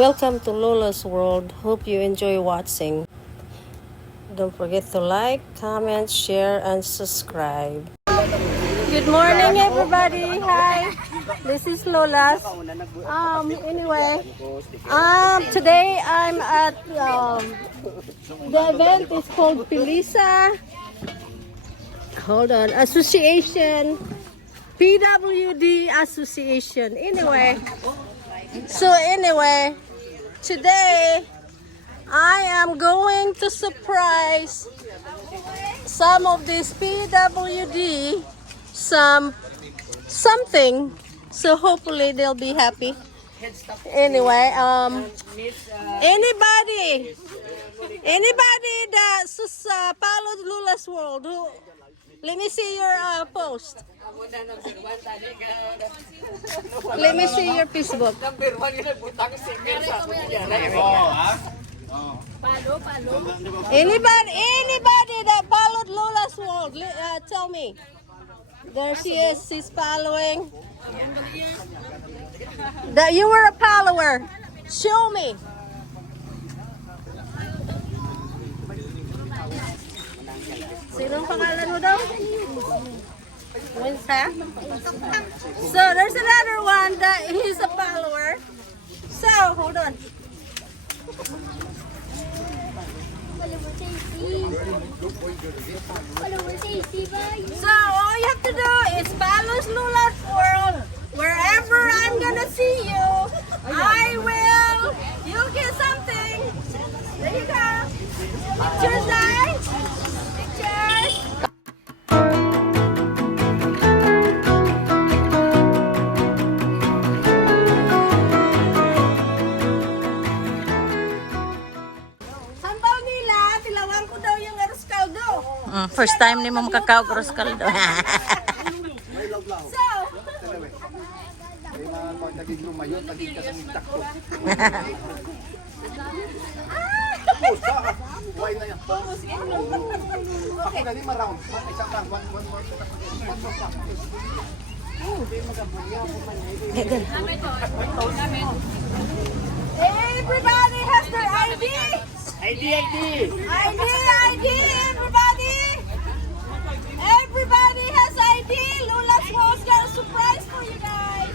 Welcome to Lola's World. Hope you enjoy watching. Don't forget to like, comment, share, and subscribe. Good morning, everybody. Hi, this is Lola's. Today I'm at the event is called Pilisa. Hold on, Association, PWD Association. Anyway, today I am going to surprise some of these PWD something, so hopefully they'll be happy. Anyway, anybody that followed Lola's World, let me see your post. Let me see your Facebook. Anybody that followed Lola's World, tell me. There she is. She's following. That you were a follower. Show me. Sinong pangalan mo daw? Winsa? So there's another one that he's a follower. So hold on. So all you have to do is follow Lola's World. Wherever I'm gonna see you, you'll get something. There you go. Pictures, guys. Pictures. Sampaw nila, tilawan ko daw yung arroz caldo. First time ni mo makakaw arroz caldo. So, everybody has their ID. Everybody has ID. Lola's World's got a surprise for you guys.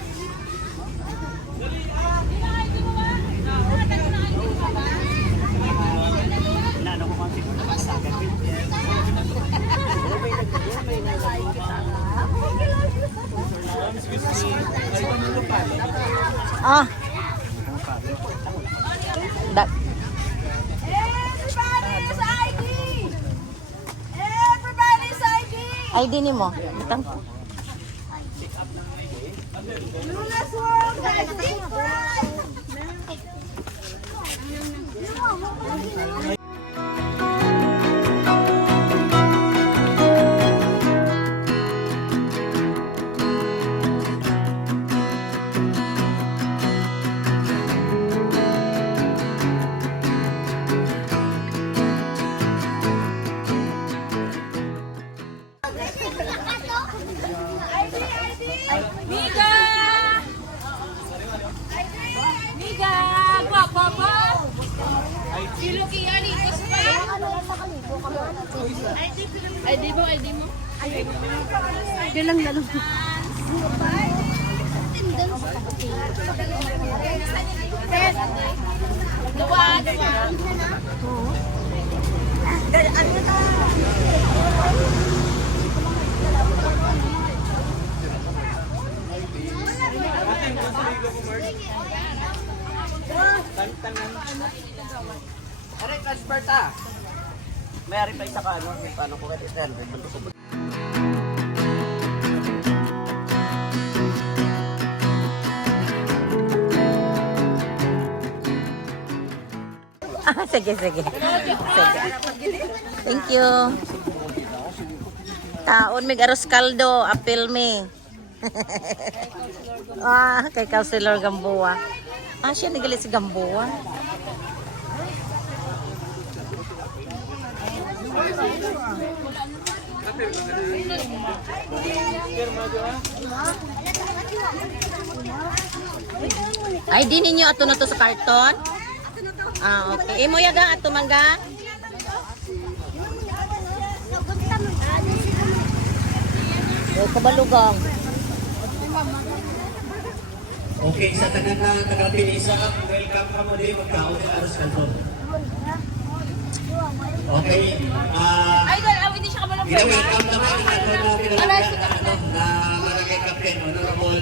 Everybody's ID. Everybody's ID. ID ni mo. Butang. Lola's World has a surprise. ID mo. Bilang lalo. Aray, transfer ta. May pa isa ka, ano? Paano ko kahit isa? Sige. Thank you. Taon mig arroz caldo, apil me. Kay Councilor Gamboa. Siya nagali si Gamboa. Ay, di ninyo ato na to sa karton? Ah, okay. Imo yaga ato mangga? O, kabalugang. Okay, sa tanan na taga-Pinisa, welcome ka mo din, magkaon sa Aros Kanto. Okay, Hindi siya kabalong welcome naman ang ato na pinalagyan na Barangay Captain, Honorable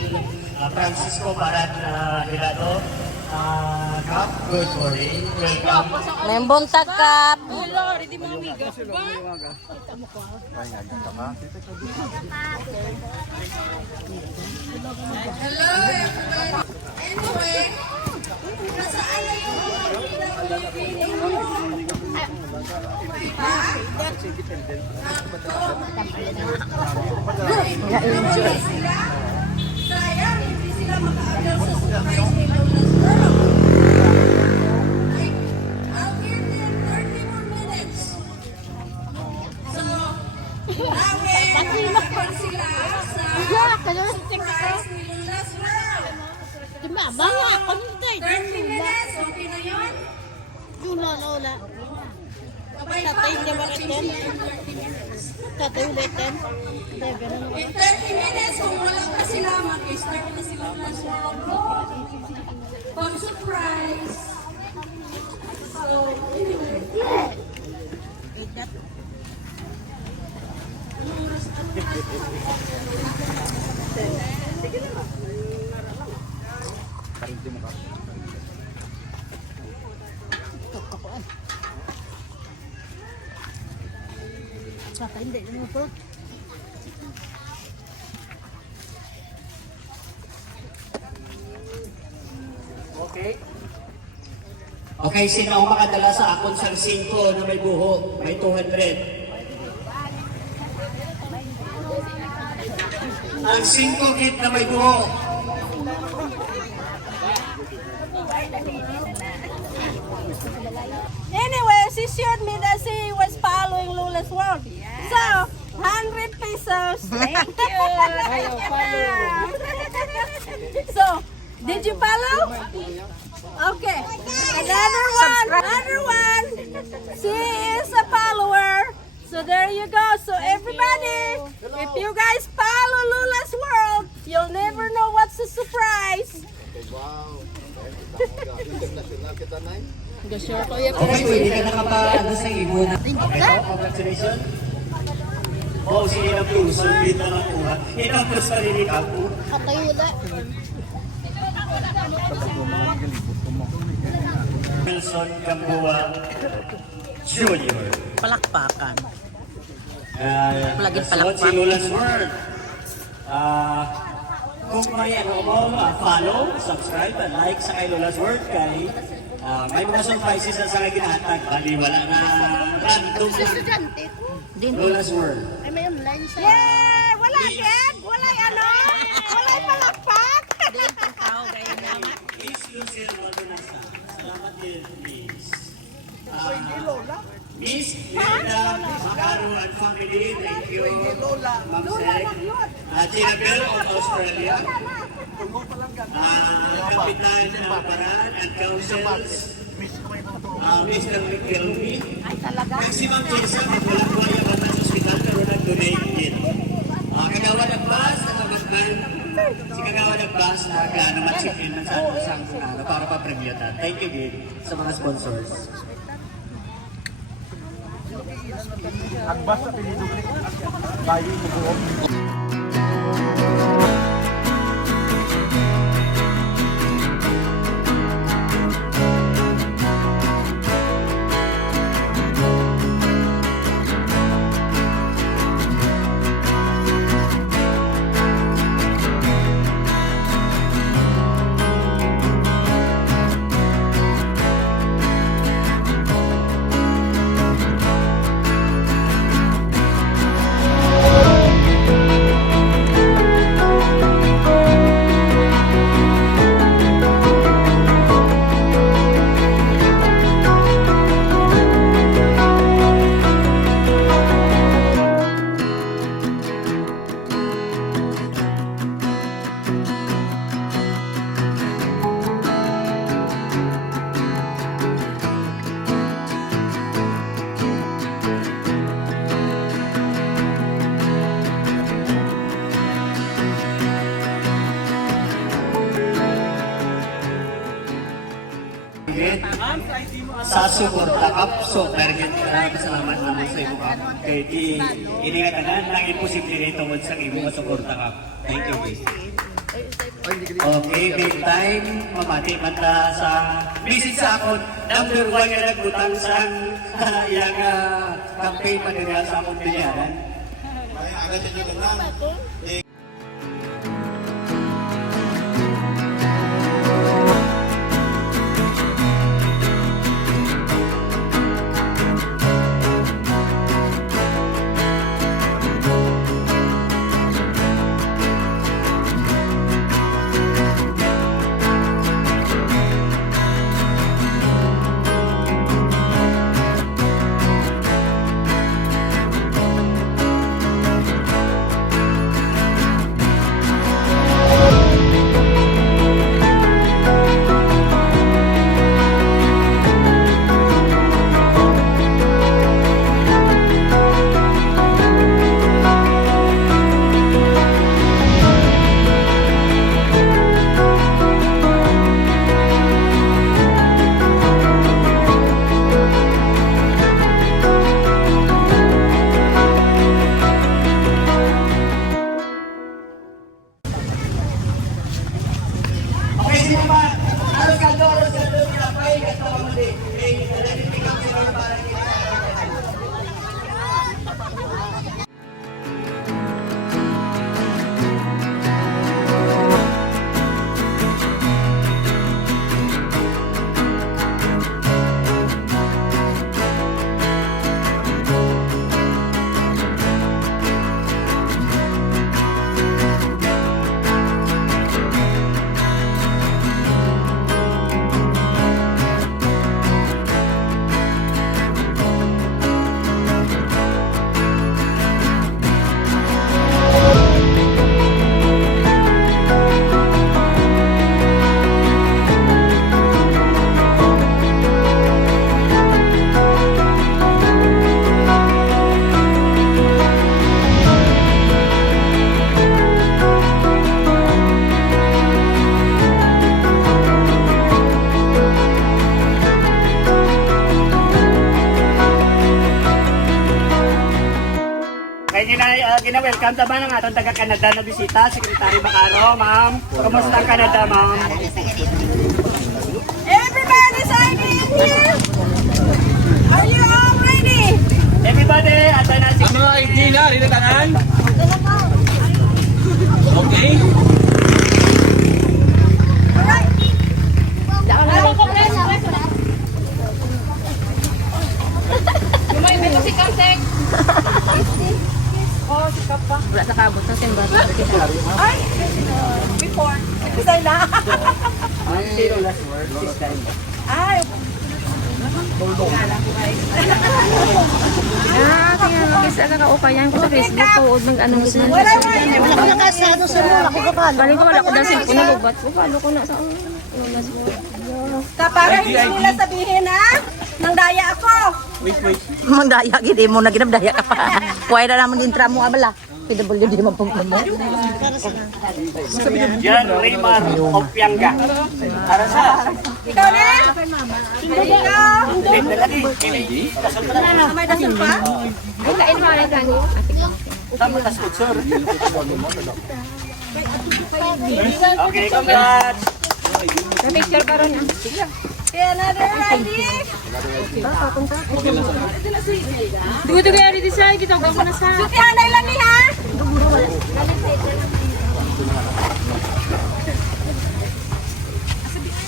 Francisco Barat Hilado. Kap, good morning, welcome. May buntag kap. Sayang, hindi sila makaagad sa surprise ni Lola's World. I'll give them 30 more minutes. So, namin, sila sa surprise ni Lola's World. 30 minutes, okay na yun? Abay, in 30 minutes, kung wala pa sila, mag-start na sila ng world. Pag-surprise. So, anyway. Okay. Okay, sino ang makadala sa akon sa 5 na may buho? May 200. Ang 5 kit na may buho. Anyway, she showed me that she was following Lula's World. So, 100 pesos. Thank you. So, did you follow? Okay. Another one. She is a follower. So there you go. So everybody, if you guys follow Lula's World, you'll never know what's the surprise. Okay, pwede ka nakapaan sa ibo na. Okay, congratulations. Oo, sige na po. Sulit na lang po. Inapos pa rin ikaw po. Wilson Gamboa Jr. Palakpakan. Palagin palakpak. Si Lola's World. Kung may follow, subscribe, and like sa kay Lola's World kay may mga surprises na sa kay ginahatag. Bali, wala na random sa Lola's World. Yeah! Wala yan! Wala ano! Wala palakpak! Miss Lucille Maldonasa. Salamat din, Miss. Miss Linda Macaro and family, thank you. Ma'am Sek. Gina Bell of Australia. Kapitan Baran and Councils. Mr. McKelvey. Maximum Jessa, magwalak-wala ka na sa hospital pero nag-donate din. Kagawa ng bus, si Kagawa ng bus, naman chicken ng para pa-preview ta. Thank you, Gabe, sa mga sponsors. Agbas sa pinidugli. Bayo mo buong. suporta kap. So, maraming salamat naman sa imo kap. Kaya iningatan lang imposible rin tungkol sa imo suporta kap. Thank you, guys. Okay, big time. Mamati man ta sa visit sa akon. Number 1 nga nagbutang sa iyang campaign pa nila sa akong bilyaran. Okay, sino ba? Aros kaldo, kinapay, kasta ka muli. Pick up sila para gina-welcome ta ba ng atong taga-Canada na bisita, Secretary Macaro, ma'am. Kumusta ang Canada, ma'am? Everybody's signing here! Are you all ready? Everybody, ato na si... Mga ID na, rin tangan. Okay. Alright. May si Kamsek. Oh, sikap pa. Wala sa kabot na simba. Ay! Before. Isa na. Ang zero last word, this time. Ay! Tingnan mo kasi nakaupayan ko sa Facebook tuod ng anong gusto Wala na. Balik ko wala ko dahil cellphone na lubat. Paano ko na sa Kapag hindi nila sabihin ha, nang daya ako. Mandaya gid mo na ginamdaya ka pa. Kuwai na naman intra mo abala. PWD mo pong mo. Yan, Raymar of Pianga. Para sa... Ikaw na? Ikaw? May dasal pa? kain mo na gani. Tama na sponsor. Okay, congrats! Picture ka ron. Okay, another ready? Dugo kaya dito sa kita ko na sa. Sutihan na ilan ni ha?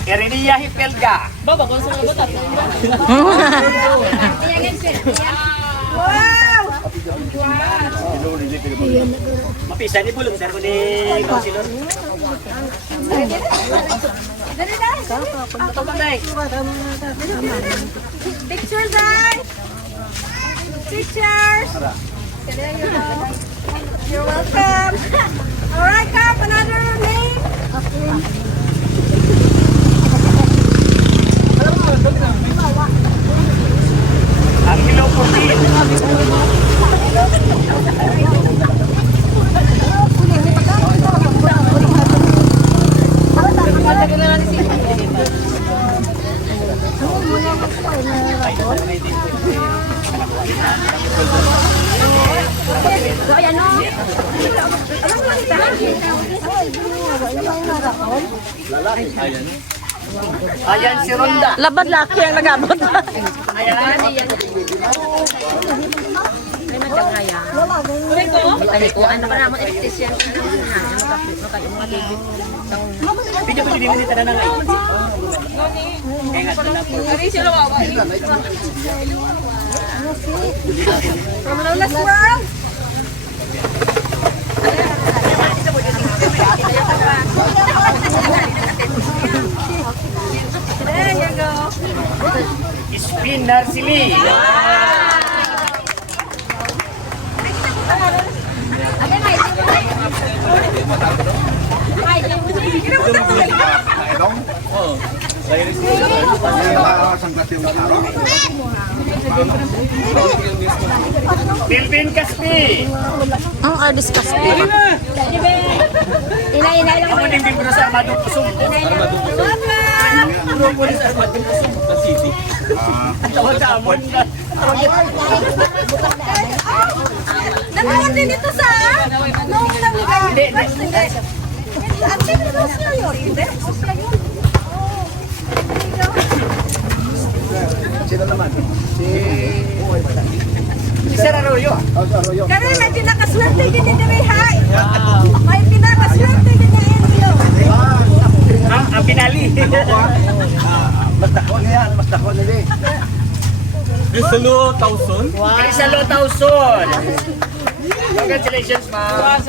Erenia Hipelga. Wow! Mapisa ni Bulong, sir, kundi councilor. Dali na. Ito ba, Nay? Pictures, guys. Pictures. There you go. You're welcome. All right, Kap, another name. Ang Kilo 14. Ayan si Ronda. Laban laki ang nagabot. Video ko din nito na lang. From Lola's World. There you go. Spin Narsili. Bilbin Caspi. Ang artist kasi. Inay lang. Ako din membro sa Armadong Pusong. Grupo rin sa Armadong Pusong. Sa City. Ang tawag sa Amon. Nanood din ito sa nung nangligay. Hindi. Ang sino siya yun? Hindi. Siya yun. Si Sir Arroyo. Pero may pinakaswerte din ni Dere Hay. May pinakaswerte din ni Enrio. Ang pinali. Rizalo, Tauson. Rizalo Tauson. Congratulations, ma'am.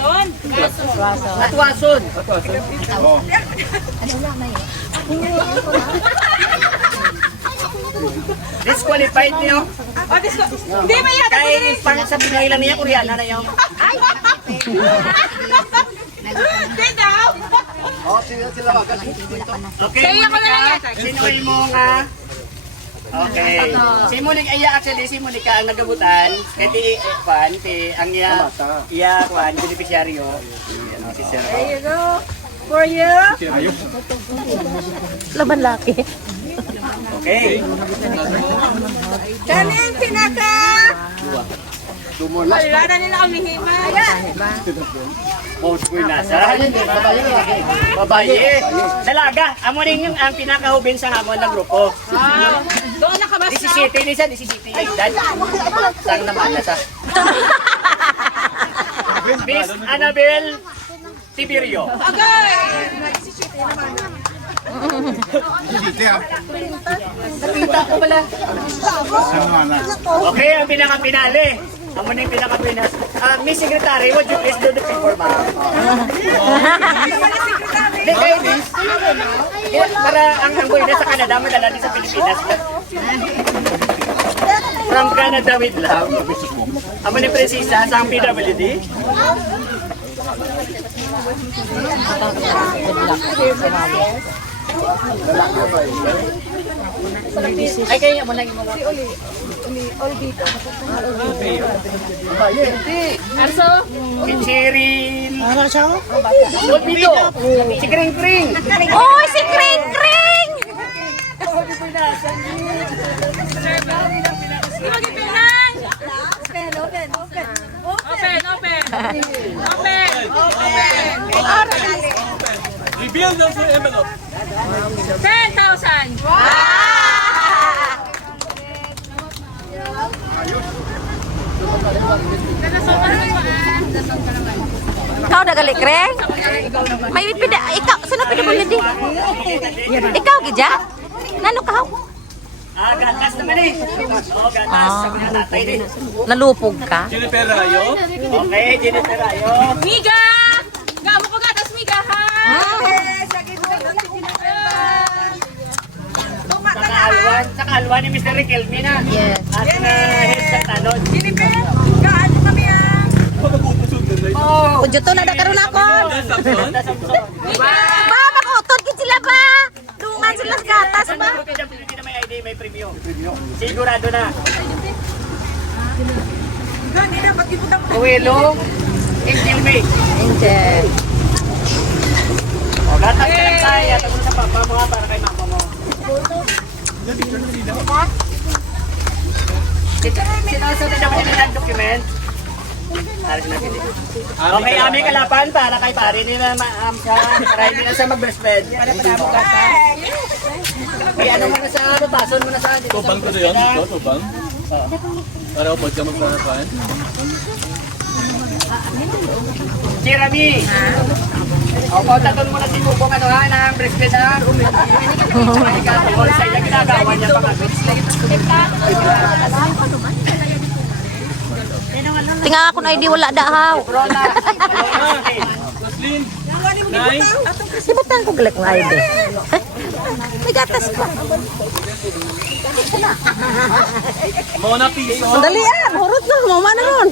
At Wason. Disqualified niyo. Hindi ba yan? Kaya pang sa pinailan niya, Koreana na yun. Hindi daw. Okay. Sino mo nga? Okay. Si Monica, actually, si Monica ang nagabutan. Kaya Juan, ang iya Juan, beneficiaryo. Si Sir. There you go. For you. Laban laki. Okay. Kanin pinaka. Wala na nila kami hima. Ayan. Post ko yung nasa. Babaye. Dalaga. Amo rin yung ang pinakahubin sa hamon ng grupo. Doon na ka ba? 17. Isa 17. Edad. Sang naman nasa. Miss Annabel Tiberio. Agay! Nakita ko pala. Okay, ang pinaka-pinali. Amo na yung pinaka-pinas. Miss Secretary, would you please do the paper, ma'am? Hindi, kayo, Miss. Para ang boy na sa Canada, madala din sa Pilipinas. From Canada with love. Amo ni Prinsesa sa PWD. Ay, kaya mo lang yung mga... Arso? Si Cheryl. Olvido. Si Kring Kring. Oy, si Kring Kring! Di ba gipinan? Open, open, open. Open, open. Open, open. Reveal the envelope. 10,000. Wow! Ikaw nagali, Kring? May pida, ikaw, sino pida mo yun di? Ikaw, Gidya? Nano ka? Gatas naman eh. Oo, gatas. Sabi na tatay eh. Nalupog ka? Jennifer Rayo. Okay, Jennifer Ayo. Miga! Gamo ko gatas, Miga, ha? Saka alwan ni Mr. Riquelme na. Yes. At head sa talon. Sinipe, gaan kami ang... Oh! Kudyo to, nadakaroon ako. Samson. Ba, makutod kin sila ba? Dungan sila sa gatas ba? Kaya PWD na may ID, may premium. Sigurado na. Gani na, ba't ibutan mo? Kuwelo, Angel May. Angel. O, gatas ka lang kaya. Tapos sa papa mo para kay mama mo. Sinusunod naman nila ng document. Okay, aming kalapan para kay pare nila para hindi na siya mag-breastfeed. May ano mo na sa bason mo na sa dito. Tubang ko na yun, dito, tubang. Para upod ka magpapaan. Si Rami. Opo, taton mo na si Bubong ano ha, ng breastfeed ha. Ay ka, all side na ginagawa niya pa kami. Tinga ako na ID wala dahaw. Roslyn, Nay, Sibutan ko galak ng ID. May gatas pa. Mona piso. Dalian, hurot na, mama na ron.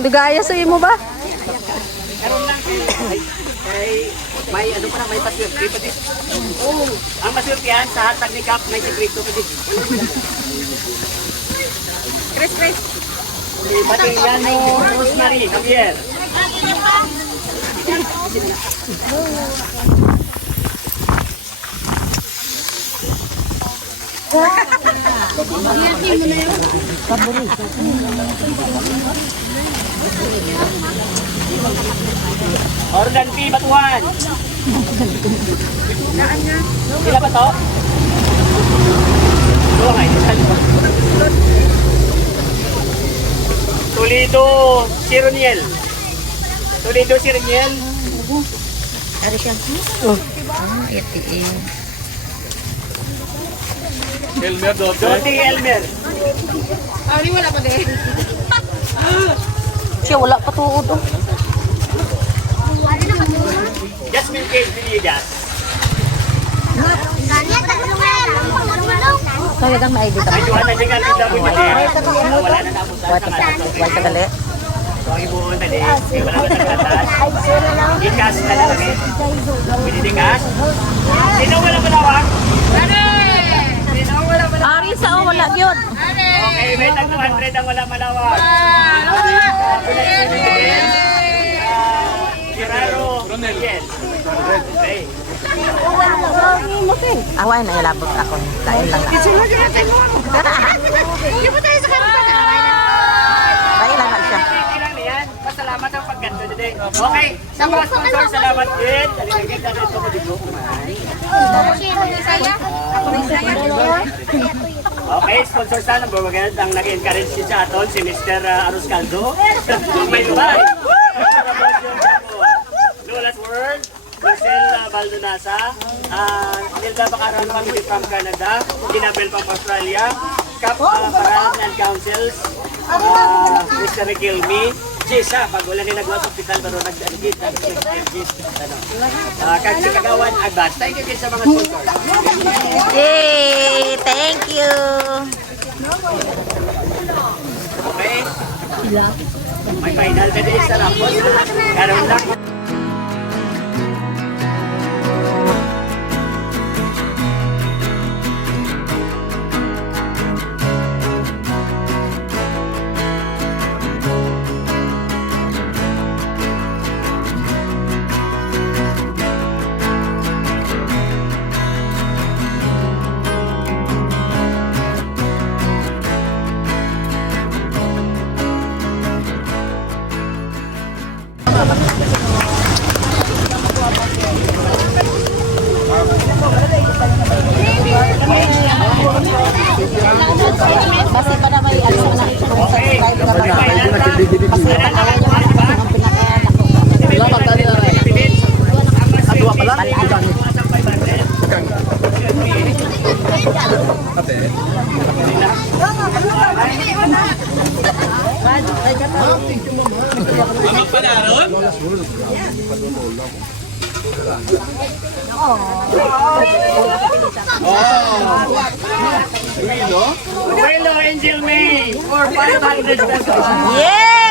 Ligaya sa imo ba? May ano pa na, may paswerte pa din. Ang maswerte sa hatag ni Cap, may sikrito pa din. Chris. Pati yan mo, Rosemary, Javier. Ordan P. Batuan. Sila ba to? Dua nga, Toledo, Sironiel. Toledo, Sironiel. Ari siya. ATM. Elmer Dote. Doti Elmer. Siya wala pa tuod. Oh. Jasmine K. Villegas. Kaya kang na ID ka. Ay, Johanna Jegal, WD. Wala na nabusan sa katas. Wala ka dali. Huwag ibuon na din. Wala na sa katas. Ikas na lang eh. Pwede din gas. Sino wala malawak? Sino wala malawak? Ari sa wala gyud. Okay, may tag 200 ang wala malawak. Gerardo Ronel. Okay. Away na ilabot ako. Kain lang na. Kain lang na siya. Lang yan. Pasalamat ang pagganto today. Okay, sa mga sponsor, salamat din. Dalinagin na rin ito ko dito. Okay, sponsor sa number one ang nag-encourage si sa aton, si Mr. Arroz Caldo. May Dubai. Lola's World. Marcel Baldonasa, Nilda Bakaran Family from Canada, Kinabel from Australia, Cap Paran and Councils, Mr. Gilmy, Jessa, pag wala nila nagawa sa hospital, pero nag-algit, kag si Kagawan Agbas. Thank you sa mga sponsors. Yay! Thank you. Okay? May final na din sa rapos. Karoon lang. Basi pa na may ano na subscribe ka pa na. Amang panaron? Hello, Angel May, for 500 pesos. Yay!